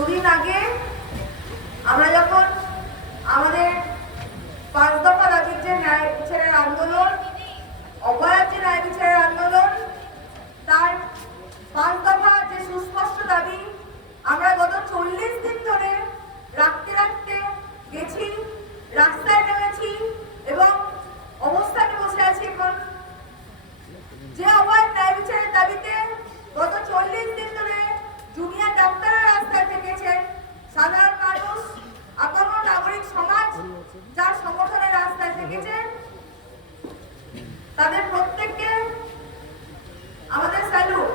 দুদিন আগে আমরা যখন আমাদের 5 দফা দাবির যে ন্যায় বিচারের আন্দোলন, অভয়ার যে ন্যায় বিচারের আন্দোলন, তার 5 দফা যে সুস্পষ্ট দাবি আমরা গত 40 দিন ধরে রাখতে রাখতে গেছি, রাস্তায় নেমেছি এবং অবস্থানে বসে আছি। এখন যে অভয়ার ন্যায় বিচারের দাবিতে গত 40 দিন ধরে জুনিয়র ডাক্তাররা রাস্তায় থেকেছেন, সাধারণ মানুষ, আপামর নাগরিক সমাজ যার সমর্থনে রাস্তায় থেকেছেন, তাদের প্রত্যেককে আমাদের স্যালুট।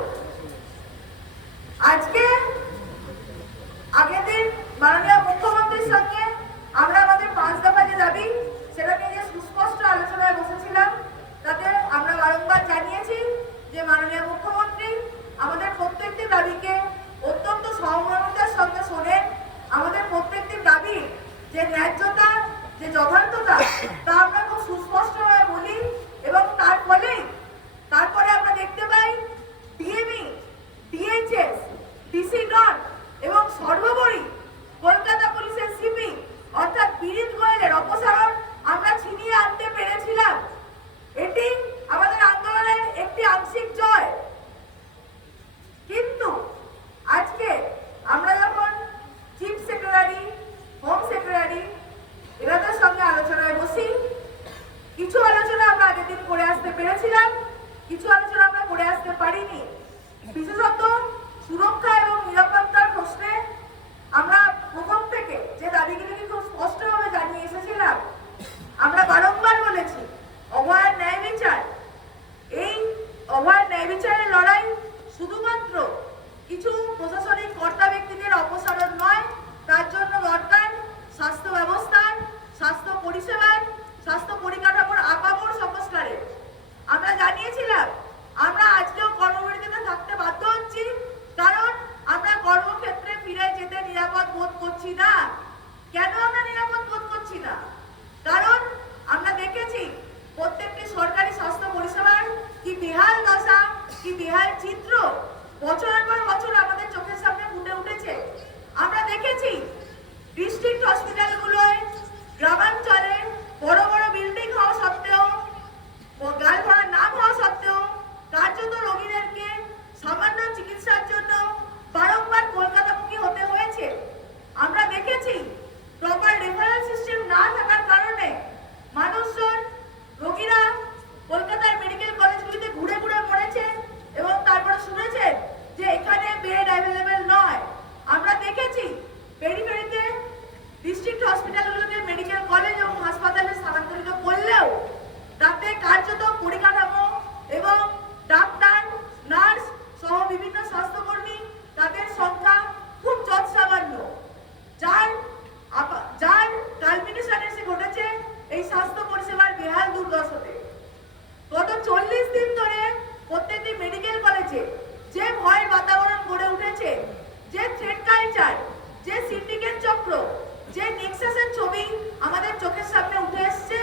আজকে আগের দিন মাননীয় মুখ্যমন্ত্রীর সঙ্গে আমরা আমাদের 5 দফা যে দাবি সেটা নিয়ে যে সুস্পষ্ট আলোচনায় বসেছিলাম, তাতে আমরা বারংবার জানিয়েছি যে মাননীয় মুখ্যমন্ত্রী আমাদের প্রত্যেকটি দাবিকে অত্যন্ত সহমর্মিতার সঙ্গে শোনেন। আমাদের প্রত্যেকটি দাবি যে ন্যায্যতা, যে যথার্থতা, তা আমরা খুব সুস্পষ্টভাবে বলি এবং তার ফলেই তারপরে আমরা দেখতে পাই ডিএমই, ডিএইচএস, ডিসি-গণ এবং সর্বোপরি কলকাতা পুলিশের সিপি অর্থাৎ বিনীত গোয়েলের অপসারণ আমরা ছিনিয়ে আনতে পেরেছিলাম। এটি আমাদের আন্দোলনের একটি আংশিক জয়। কিন্তু আজকে আমরা যখন চিফ সেক্রেটারি, হোম সেক্রেটারি এনাদের সঙ্গে আলোচনায় বসি, কিছু আলোচনা আমরা আগের দিন করে আসতে পেরেছিলাম, কিছু আলোচনা আমরা করে আসতে পারিনি। বিশেষত সুরক্ষা এবং নিরাপত্তার প্রশ্নে আমরা প্রথম থেকে যে দাবিগুলিকে খুব স্পষ্টভাবে জানিয়ে এসেছিলাম। আমরা বারংবার বলেছি অভয়ার ন্যায় বিচার, এই অভয়ার ন্যায় বিচারের লড়াই শুধুমাত্র কিছু প্রশাসনিক কর্তা ব্যক্তিদের অপসারণ নয়, তার জন্য দরকার স্বাস্থ্য ব্যবস্থার, স্বাস্থ্য পরিষেবার, স্বাস্থ্য পরিকাঠামোর আপামর সংস্কারের। আমরা জানিয়েছিলাম আমরা আজকেও কর্মবিরতিতে থাকতে বাধ্য হচ্ছি, কারণ আমরা কর্মক্ষেত্রে ফিরে যেতে নিরাপদ বোধ করছি না। কেন আমরা নিরাপদ বোধ করছি না? কারণ আমরা দেখেছি প্রত্যেকটি সরকারি স্বাস্থ্য পরিষেবার কি বেহাল দশা, কি বেহাল চিত্র বছরের পর বছর আমাদের চোখের সামনে ফুটে উঠেছে। আমরা দেখেছি ডিস্ট্রিক্ট হসপিটালগুলোয় গ্রামাঞ্চলে বড় বড় বিল্ডিং হওয়া সত্ত্বেও, গাল ভরা নাম হওয়া সত্ত্বেও কার্যত রোগীদেরকে সামান্য চিকিৎসার জন্য বারংবার কলকাতামুখী হতে হয়েছে। আমরা দেখেছি প্রপার রেফারেল সিস্টেম না থাকার কারণে মানুষজন, রোগীরা কলকাতার মেডিকেল কলেজগুলিতে ঘুরে ঘুরে মরেছে এবং তারপরে শুনেছেন যে এখানে বেড অ্যাভেলেবেল নয়। আমরা দেখেছি পেরিফেরিতে ডিস্ট্রিক্ট হসপিটালগুলোকে মেডিকেল কলেজ এবং হাসপাতালে স্থানান্তরিত করলেও তাতে কার্যত পরিকাঠামো এবং ডাক্তার, নার্স সহ বিভিন্ন স্বাস্থ্যকর্মী তাদের সংখ্যা খুব যৎসামান্য, যার কালমিনেশন এসে ঘটেছে এই স্বাস্থ্য পরিষেবার বেহাল দুর্দশাতে। গত 40 দিন ধরে প্রত্যেকটি মেডিকেল কলেজে যে ভয়ের বাতাবরণ গড়ে উঠেছে, যে থ্রেট কালচার, যে সিন্ডিকেট চক্র, যে নেক্সাসের ছবি আমাদের চোখের সামনে উঠে এসছে,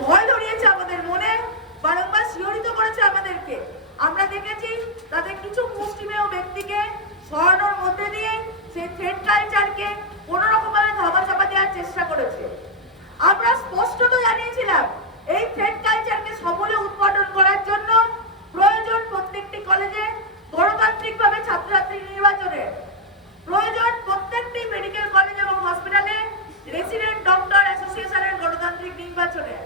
ভয় ধরিয়েছে আমাদের মনে, বারংবার শিহরিত করেছে আমাদেরকে। আমরা দেখেছি তাদের কিছু মুষ্টিমেয় ব্যক্তিকে সরানোর মধ্যে দিয়ে সেই থ্রেট কালচারকে কোনো রকমভাবে ধামাচাপা দেওয়ার চেষ্টা করেছে। আমরা স্পষ্টত জানিয়েছিলাম এই থ্রেট কালচারকে সমূলে উৎপাদন করার জন্য প্রয়োজন প্রত্যেকটি কলেজে গণতান্ত্রিকভাবে ছাত্রছাত্রী নির্বাচনের, প্রয়োজন প্রত্যেকটি মেডিকেল কলেজ এবং হসপিটালে রেসিডেন্ট ডক্টর অ্যাসোসিয়েশনের গণতান্ত্রিক নির্বাচনের,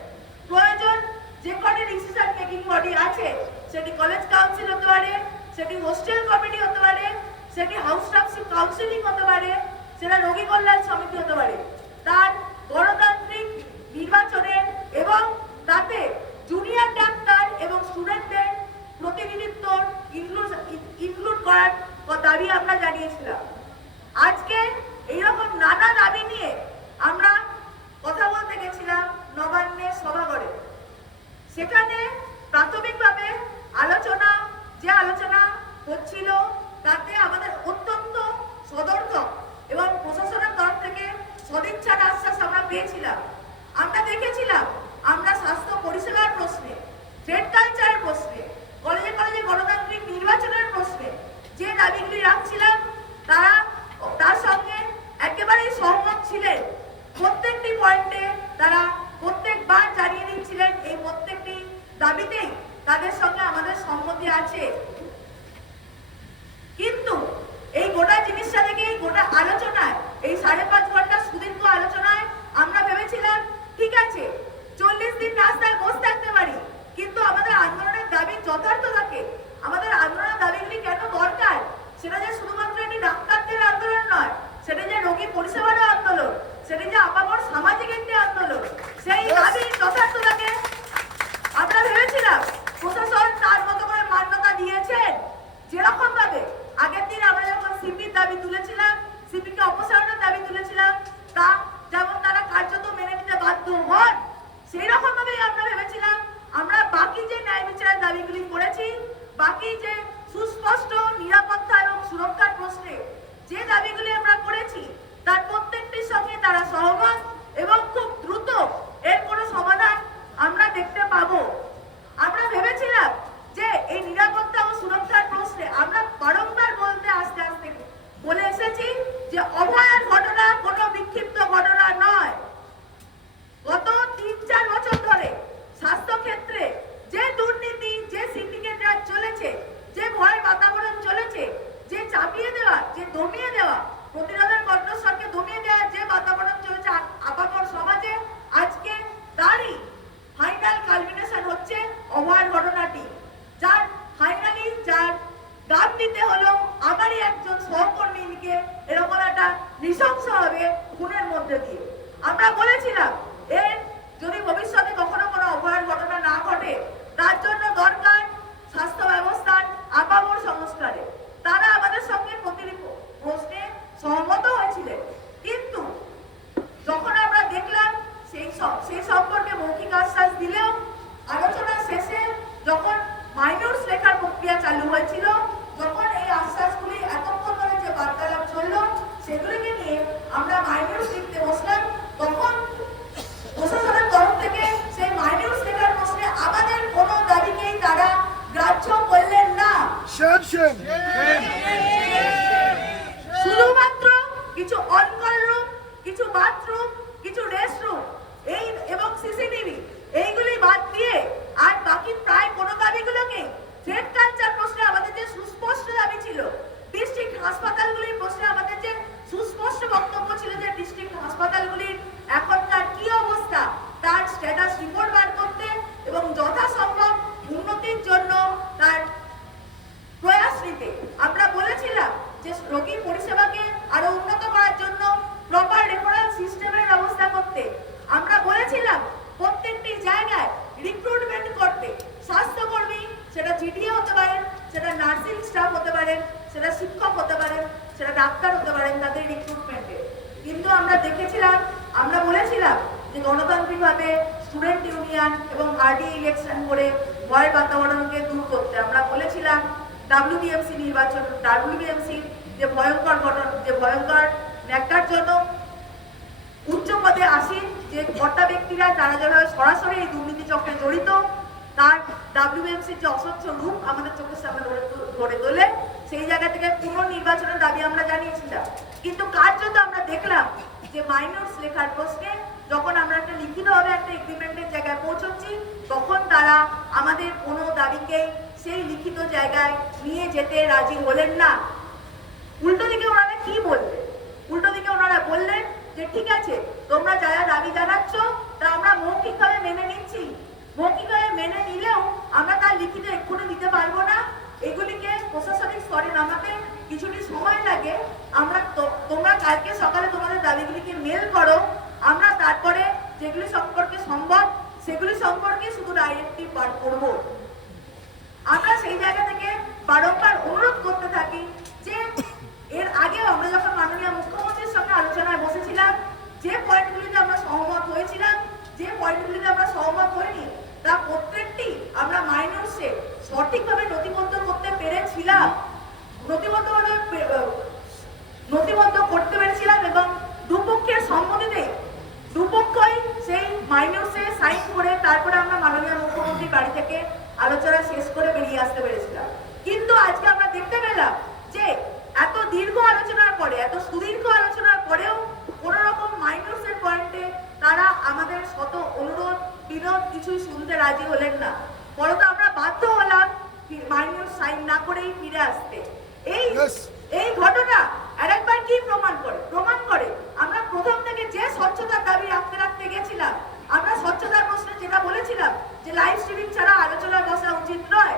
প্রয়োজন যে কটি ডিসিশন মেকিং বডি আছে, সেটি কলেজ কাউন্সিল হতে পারে, সেটি হোস্টেল কমিটি হতে পারে, সেটি হাউস স্টাফ কাউন্সিলিং হতে পারে, সেটা রোগী কল্যাণ সমিতি হতে পারে, তার গণতান্ত্রিক নির্বাচনের এবং তাতে জুনিয়র ডাক্তার এবং স্টুডেন্টদের প্রতিনিধিত্ব ইনক্লুড করার দাবি আমরা জানিয়েছিলাম। আজকে এইরকম নানা দাবি নিয়ে আমরা কথা বলতে গেছিলাম নবান্নের সভাঘরে। সেখানে প্রাথমিকভাবে যে আলোচনা হচ্ছিল তাতে আমাদের অত্যন্ত সদর্থক এবং প্রশাসনের তরফ থেকে সদিচ্ছার আশ্বাস আমরা পেয়েছিলাম। আমরা দেখেছিলাম আমরা স্বাস্থ্য পরিষেবার প্রশ্নে, থ্রেট কালচারের প্রশ্নে, কলেজে কলেজে গণতান্ত্রিক নির্বাচনের প্রশ্নে যে দাবিগুলি রাখছিলাম ছিলেন প্রত্যেকটি পয়েন্টে তারা প্রত্যেকবার জানিয়ে দিচ্ছিলেন এই প্রত্যেকটি দাবিতেই তাদের সঙ্গে আমাদের সম্মতি আছে। কিন্তু এই গোটা জিনিসটা থেকে এই গোটা আলোচনায় এই 5.5 ঘন্টা সুদীর্ঘ আলোচনায় আমরা ভেবেছিলাম ঠিক আছে 40 দিন রাস্তায় বসে থাকতে পারি, কিন্তু আমাদের আন্দোলনের দাবি যথার্থ থাকে, আমাদের আন্দোলনের দাবিগুলি কেন দরকার, সেটা যে শুধুমাত্র একটি ডাক্তারদের আন্দোলন নয়, সেটা যে রোগী পরিষেবার আন্দোলন, সেটা যে আপামর সামাজিক একটি আন্দোলন, সেই দাবি যথার্থ থাকে আমরা ভেবেছিলাম। প্রশাসন তার মতো করে মান্যতা দিয়েছেন, যেরকম ভাবে আগের দিন আমরা যখন সিপির দাবি তুলেছিলাম, সিপিকে অপসারণের দাবি তুলেছিলাম, তা যেমন তারা কার্যত মেনে নিতে বাধ্য হন, সেই রকম ভাবেই আমরা ভেবেছিলাম আমরা বাকি যে ন্যায় বিচারের দাবিগুলি করেছি, বাকি যে সুস্পষ্ট নিরাপত্তা এবং সুরক্ষার প্রশ্নে যে দাবিগুলি আমরা করেছি, তার প্রত্যেকটির সঙ্গে তারা সহমত এবং খুব দ্রুত এর কোনো সমাধান আমরা দেখতে পাবো। আমরা ভেবেছিলাম যে এই নিরাপত্তা ও সুরক্ষার প্রশ্নে আমরা বারংবার বলতে আস্তে আস্তে বলে এসেছি যে অভয়ার ঘটনা কোনো বিক্ষিপ্ত ঘটনা নয়। গত 3-4 বছর ধরে স্বাস্থ্য ক্ষেত্রে যে দুর্নীতি, যে সিন্ডিকেট রাজ চলেছে, যে ভয়ের বাতাবরণ চলেছে, যে চাপিয়ে দেওয়া, যে দমিয়ে দেওয়া, প্রতিরোধের কণ্ঠস্বরকে দমিয়ে দেওয়ার যে বাতাবরণ চলেছে আপামর সমাজে, আজকে তারই ফাইনাল কালমিনেশন হচ্ছে অভয়ার ঘটনাটি, যার ফাইনালি যার দাম দিতে হলো আমারই একজন সহকর্মীকে এরকম একটা নৃশংসভাবে খুনের মধ্যে দিয়ে। আমরা বলেছিলাম এর যদি ভবিষ্যতে কখনো কোনো অভয়ার ঘটনা না ঘটে, তার জন্য দরকার স্বাস্থ্য ব্যবস্থার আপামর সংস্কারে। তারা আমাদের সঙ্গে প্রতিটি প্রশ্নে সহমত হয়েছিলেন, কিন্তু যখন আমরা দেখলাম সেই সম্পর্কে মৌখিক আশ্বাস দিলেও আলোচনা শেষে যখন মাইনরস লেখার প্রক্রিয়া চালু হয়েছিল, যখন এই আশ্বাসগুলি এতক্ষণ ধরে যে বার্তালাপ চলল সেগুলিকে নিয়ে আমরা মাইনরস লিখতে বসলাম, তখন প্রশাসনের তরফ থেকে সেই মাইনরস লেখার প্রশ্নে আমাদের কোনো দাবিকেই তারা গ্রাহ্য করলেন না। শুধুমাত্র কিছু অনকল রুম, কিছু বাথরুম, কিছু রেস্টরুম এই এবং সিসিটিভি এইগুলি বাদ দিয়ে আর বাকি প্রায় কোনো দাবিগুলোকে থ্রেড কালচার প্রশ্নে আমাদের যে সুস্পষ্ট দাবি ছিল, ডিস্ট্রিক্ট হাসপাতালগুলির প্রশ্নে আমাদের যে সুস্পষ্ট বক্তব্য ছিল যে ডিস্ট্রিক্ট হাসপাতালগুলির এখনকার কি অবস্থা তার স্ট্যাটাস রিপোর্ট বার করতে এবং যথাসম্ভব উন্নতির জন্য তার প্রয়াস নিতে। আমরা বলেছিলাম যে রোগীর পরিষেবাকে আরো উন্নত করার জন্য প্রপার রেফারেল সিস্টেমের ব্যবস্থা করতে। আমরা বলেছিলাম প্রত্যেকটি জায়গায় রিক্রুটমেন্ট করতে, স্বাস্থ্যকর্মী সেটা জিডিএ হতে পারেন, সেটা নার্সিং স্টাফ হতে পারেন, সেটা শিক্ষক হতে পারেন, সেটা ডাক্তার হতে পারেন, তাদের রিক্রুটমেন্টে। কিন্তু আমরা দেখেছিলাম, আমরা বলেছিলাম যে গণতান্ত্রিকভাবে স্টুডেন্ট ইউনিয়ন এবং আরডি ইলেকশন করে ভয়ের বাতাবরণকে দূর করতে। আমরা বলেছিলাম ডাব্লিউবিএমসি নির্বাচন, ডাব্লিউবিএমসি যে ভয়ঙ্কর ঘটনা, যে ভয়ঙ্কর ন্যাক্কারজনক উচ্চ পদে আসীন যে কর্তা ব্যক্তিরা যারা যারা সরাসরি এই দুর্নীতি চক্রে জড়িত, তার ডাব্লিউবিএমসির যে অস্বচ্ছ রূপ আমাদের চোখের সামনে ধরে তোলে, সেই জায়গা থেকে পুনর্নির্বাচনের দাবি আমরা জানিয়েছিলাম। কিন্তু কার্যত আমরা দেখলাম যে মাইনরস লেখার প্রশ্নে যখন আমরা একটা লিখিতভাবে একটা এগ্রিমেন্টের জায়গায় পৌঁছচ্ছি, তখন তারা আমাদের কোনো দাবিকে সেই লিখিত জায়গায় নিয়ে যেতে রাজি হলেন না। উল্টো দিকে ওনারা কি বললেন? উল্টো দিকে ওনারা বললেন যে ঠিক আছে, তোমরা যারা দাবি জানাচ্ছ তা আমরা মৌখিকভাবে মেনে নিচ্ছি, মৌখিকভাবে মেনে নিলেও আমরা তার লিখিত এক্ষুনি দিতে পারবো না, এগুলিকে প্রশাসনিক স্তরে নামাতে কিছুটি সময় লাগে, আমরা তোমরা কালকে সকালে তোমাদের দাবিগুলিকে মেল করো, আমরা তারপরে যেগুলি সম্পর্কে সম্ভব সেগুলি সম্পর্কে শুধু ডাইরেক্টিভ বার করবো। আমরা সেই জায়গা থেকে বারংবার অনুরোধ করতে থাকি যে এর আগেও আমরা যখন মাননীয় মুখ্যমন্ত্রীর সঙ্গে আলোচনায় বসেছিলাম, যে পয়েন্টগুলিতে আমরা সহমত হয়েছিলাম, যে পয়েন্টগুলিতে আমরা সহমত হইনি, তা প্রত্যেকটি আমরা মাইনরসে সঠিকভাবে নথিবদ্ধ করতে পেরেছিলাম, নথিবদ্ধ করতে পেরেছিলাম এবং দুপক্ষের সম্মতিতে দুপক্ষই সেই মাইনরসে সাইন করে তারপরে আমরা মাননীয় মুখ্যমন্ত্রীর বাড়ি থেকে আলোচনা শেষ করে বেরিয়ে আসতে পেরেছিলাম। কিন্তু আজকে আমরা দেখতে পেলাম বিনোদ কিছুই শুনতে রাজি হলেন না। পরে তো আমরা বাধ্য হলাম মাইনর সাইন না করেই ফিরে আসতে। এই এই ঘটনা আরেকবার কি প্রমাণ করে আমরা প্রথম থেকে যে স্বচ্ছতার দাবি রাখতে রাখতে গেছিলাম, আমরা স্বচ্ছতার প্রশ্নে যেটা বলেছিলাম যে লাইভ স্ট্রিমিং ছাড়া আলোচনায় বসা উচিত নয়,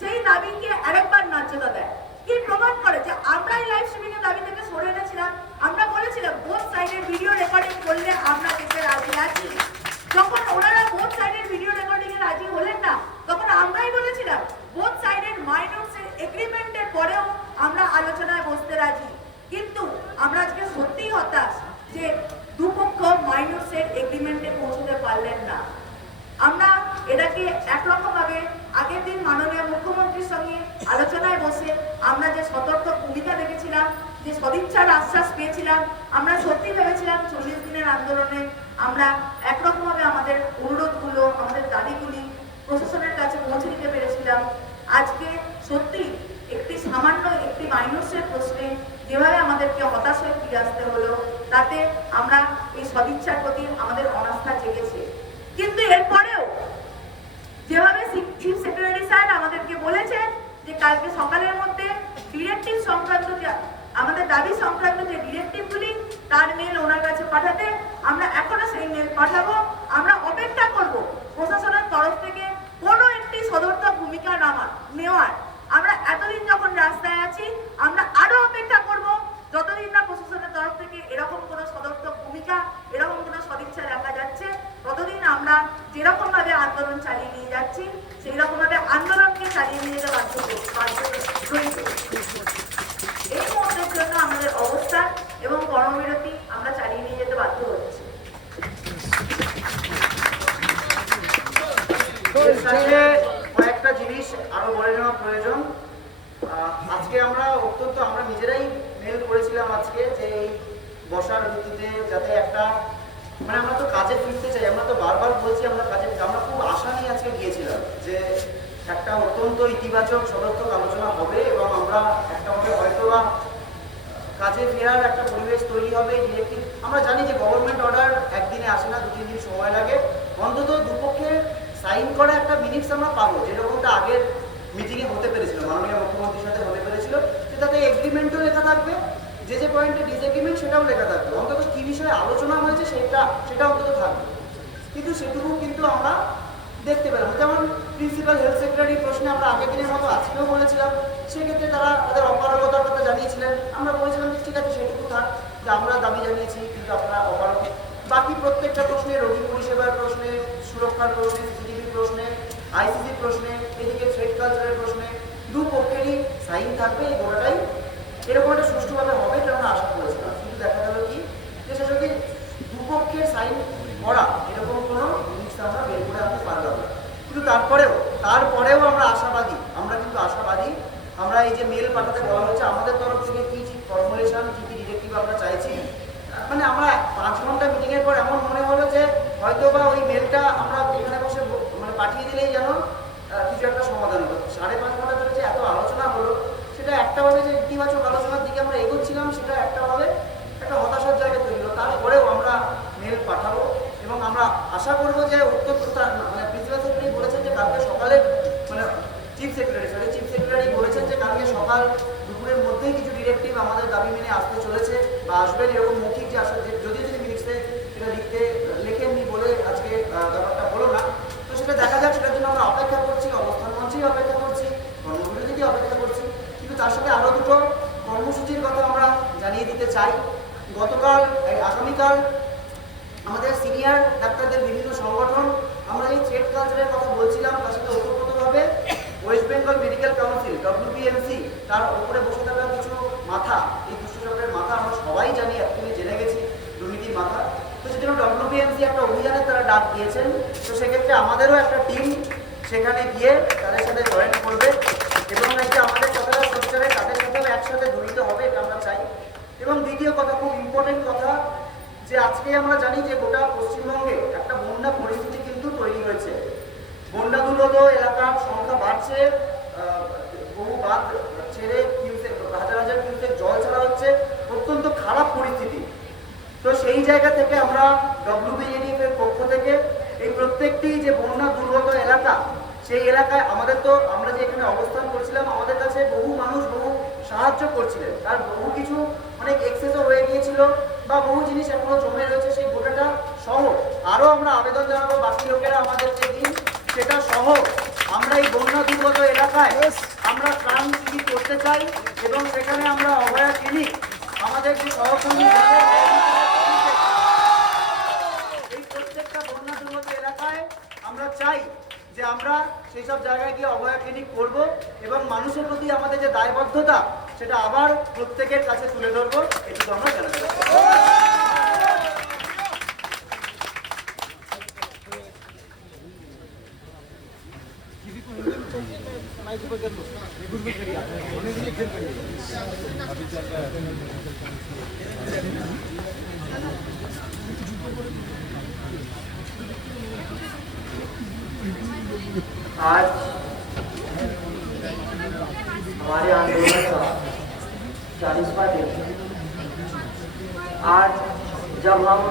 সেই দাবিকে আরেকবার ন্যায্যতা দেয়। কি প্রমাণ করে যে আমরা এই লাইভ স্ট্রিমিং এর দাবি থেকে সরে এনেছিলাম। আমরা বলেছিলাম বোথ সাইডের ভিডিও রেকর্ডিং করলে আমরা যেতে রাজি আছি। যখন ওনারা বোথ সাইডের ভিডিও রেকর্ডিং এ রাজি হলেন না, তখন আমরাই বলেছিলাম বোথ সাইডের মাইনরসের এগ্রিমেন্টের পরেও আমরা আলোচনায় বসতে রাজি। কিন্তু আমরা আজকে সত্যিই হতাশ যে দুপক্ষ মাইনরসের এগ্রিমেন্টে পৌঁছতে পারলেন না। আমরা এটাকে একরকম ভাবে আগের দিন মাননীয় মুখ্যমন্ত্রীর সঙ্গে আলোচনায় বসে আমরা যে সতর্ক ভূমিকা দেখেছিলাম, যে সদিচ্ছার আশ্বাস পেয়েছিলাম, আমরা সত্যি ভেবেছিলাম 40 দিনের আন্দোলনে আমরা একরকম ভাবে আমাদের অনুরোধগুলো, আমাদের দাবিগুলি প্রশাসনের কাছে পৌঁছে দিতে পেরেছিলাম। আজকে সত্যি সামান্য একটি মাইনরসের প্রশ্নে যেভাবে আমাদেরকে হতাশ হয়ে ফিরে আসতে হলো, তাতে আমরা এই সদিচ্ছার প্রতি আমাদের অনাস্থা জেগেছে। কিন্তু এরপরেও যেভাবে চিফ সেক্রেটারি স্যার আমাদেরকে বলেছেন যে কালকে সকালের মধ্যে ডিরেক্টিভ সংক্রান্ত আমাদের দাবি সংক্রান্ত যে ডিরেক্টিভগুলি তার মেল ওনার কাছে পাঠাতে, আমরা এখনো সেই মেল পাঠাবো। আমরা অপেক্ষা করব প্রশাসনের তরফ থেকে কোনো একটি সদর্থক ভূমিকা নেওয়ার। আমরা এতদিন যখন রাস্তায় আছি, আমরা আরো অপেক্ষা করব যতদিন না প্রশাসনের তরফ থেকে এরকম কোনো সদর্থক ভূমিকা, এরকম কোনো সদিচ্ছা দেখা যাচ্ছে, ততদিন আমরা যেরকম ভাবে আন্দোলন চালিয়ে নিয়ে যাচ্ছি সেই রকম ভাবে আন্দোলনকে চালিয়ে নিয়ে যেতে বাধ্য। এই মুহূর্তের জন্য আমাদের অবস্থান এবং কর্মবিরতি আমরা চালিয়ে নিয়ে যেতে বাধ্য হচ্ছি। কয়েকটা জিনিস আরো বলে নেওয়া প্রয়োজন। আজকে আমরা নিজেরাই মেল করেছিলাম আজকে যে এই বসার ভিত্তিতে যাতে একটা আমরা তো কাজে ফিরতে চাই, আমরা তো বারবার বলছি আমরা খুব আশা নিয়ে আজকে গিয়েছিলাম যে একটা অত্যন্ত ইতিবাচক সদর্থক আলোচনা হবে এবং আমরা একটা হয়তো বা কাজে ফেরার একটা পরিবেশ তৈরি হবে। ডিরেক্টিভ আমরা জানি যে গভর্নমেন্ট অর্ডার একদিনে আসে না, 2-3 দিন সময় লাগে। অন্তত দুপক্ষের সাইন করা একটা মিনিটস আমরা পাবো, যেরকমটা আগের মিটিংয়ে হতে পেরেছিল, মাননীয় মুখ্যমন্ত্রীর সাথে হতে পেরেছিল, সেটাতে এগ্রিমেন্টও লেখা থাকবে, যে পয়েন্টে ডিসএগ্রিমেন্ট সেটাও লেখা থাকবে, অন্তত কি বিষয়ে আলোচনা হয়েছে সেটা অন্তত থাকবে। কিন্তু সেটুকু কিন্তু আমরা দেখতে পেলাম। যেমন প্রিন্সিপাল হেলথ সেক্রেটারি প্রশ্নে আমরা আগের দিনের মতো আজকেও বলেছিলাম, সেক্ষেত্রে তারা তাদের অপারগতার কথা জানিয়েছিলেন। আমরা বলেছিলাম যে ঠিক আছে সেটুকু থাক, যে আমরা দাবি জানিয়েছি কিন্তু আপনারা অপারগ। বাকি প্রত্যেকটা প্রশ্নে, রোগী পরিষেবার প্রশ্নে, সুরক্ষার প্রশ্নে, সিসিটিভির প্রশ্নে, আইসিসির প্রশ্নে, এদিকে থ্রেড কালচারের প্রশ্নে দুপক্ষেরই সাইন থাকবে। এই গোড়াটাই এরকম একটা সুষ্ঠুভাবে হবে এটা আমরা আশা করেছিলাম। কিন্তু দেখা গেল কি যে সেটাকে দুপক্ষের সাইন করা এরকম কোনো জিনিস আমরা বের করে আনতে পারলাম না। কিন্তু তারপরেও আমরা আশাবাদী, আমরা এই যে মেল পাঠাতে বলা হয়েছে আমাদের তরফ থেকে কি ফর্মুলেশন, কি ডিরেক্টিভ আমরা চাইছি, আমরা 5 ঘন্টা মিটিংয়ের পর এমন মনে হলো যে হয়তো বা ওই মেলটা আমরা এখানে বসে পাঠিয়ে দিলেই যেন কিছু একটা সমাধান হলো। 5.5 ঘন্টা ধরে যে এত আলোচনা হলো, সেটা একটাভাবে যে ইতিবাচক আলোচনার দিকে আমরা এগোচ্ছিলাম, সেটা একটাভাবে একটা হতাশার জায়গায় তৈরি হলো। তারপরেও আমরা মেল পাঠাবো এবং আমরা আশা করবো যে প্রিন্সিপাল সেক্রেটারি বলেছেন যে কালকে সকালে চিফ সেক্রেটারি বলেছেন যে কালকে সকাল দুপুরের মধ্যেই কিছু ডিরেক্টিভ আমাদের দাবি মেনে আসতে চলেছে বা আসবেন, এরকম মৌখিক যে আসা, যদিও যদি মিনিটসে সেটা লেখেননি বলে আজকে ব্যাপারটা হলো না। তো সেটা দেখা যাক, সেটার জন্য আমরা অপেক্ষা করছি, অবস্থান মঞ্চেই অপেক্ষা করছি, কর্মবিরতিতে অপেক্ষা করছি। কিন্তু তার সাথে আরও দুটো কর্মসূচির কথা আমরা জানিয়ে দিতে চাই। আগামীকাল আমাদের সিনিয়র ডাক্তারদের বিভিন্ন সংগঠন, আমরা এই থ্রেড কালচারের কথা বলছিলাম, তার সাথে ওতপ্রোতভাবে West Bengal medical council WBMC তার উপরে বসে থাকা কিছু মাথা, এই দুষ্টচক্রের মাথা আমরা সবাই জানি, একদমই জেনে গেছি দুর্নীতির মাথা। তো সেজন্য WBMC একটা অভিযানের তারা ডাক দিয়েছেন। তো সেক্ষেত্রে আমাদেরও একটা টিম সেখানে গিয়ে তাদের সাথে জয়েন করবে এবং নাকি আমাদের কথাটা সত্যি তাদের সাথেও একসাথে জড়িত হবে, এটা আমরা চাই। এবং দ্বিতীয় কথা, খুব ইম্পর্টেন্ট কথা, যে আজকে আমরা জানি যে গোটা পশ্চিমবঙ্গে একটা বন্যা পরিস্থিতি কিন্তু তৈরি হয়েছে। বন্যাদুর্গত এলাকার সংখ্যা বাড়ছে, বহু বাঁধ ছেড়ে হাজার কিউসেক জল ছাড়া হচ্ছে, অত্যন্ত খারাপ পরিস্থিতি। তো সেই জায়গা থেকে আমরা WBJDF এর পক্ষ থেকে এই প্রত্যেকটি যে যে বন্যা দুর্গত এলাকা, সেই এলাকায় আমরা যে এখানে অবস্থান করছিলাম, আমাদের কাছে বহু মানুষ বহু সাহায্য করছিলেন। তার বহু কিছু অনেক এক্সেসও হয়ে গিয়েছিল বা বহু জিনিস এখনো জমে রয়েছে, সেই গোটাটা সহ আরও আমরা আবেদন জানাবো বাকি লোকেরা আমাদের যে দিন সেটা সহ আমরা এই বন্যা দুর্গত এলাকায় আমরা ত্রাণ শিবির করতে চাই এবং সেখানে আমরা অভয়া ক্লিনিক আমাদের যে সহকর্মী এই প্রত্যেকটা বন্যা দুর্গত এলাকায় আমরা চাই যে আমরা সেই সব জায়গায় গিয়ে অভয়া ক্লিনিক করব এবং মানুষের প্রতি আমাদের যে দায়বদ্ধতা সেটা আবার প্রত্যেকের কাছে তুলে ধরবো, এটুকু আমরা জানাতে পারি। आज हमारे आंदोलन का 40वां दिन। आज जब हम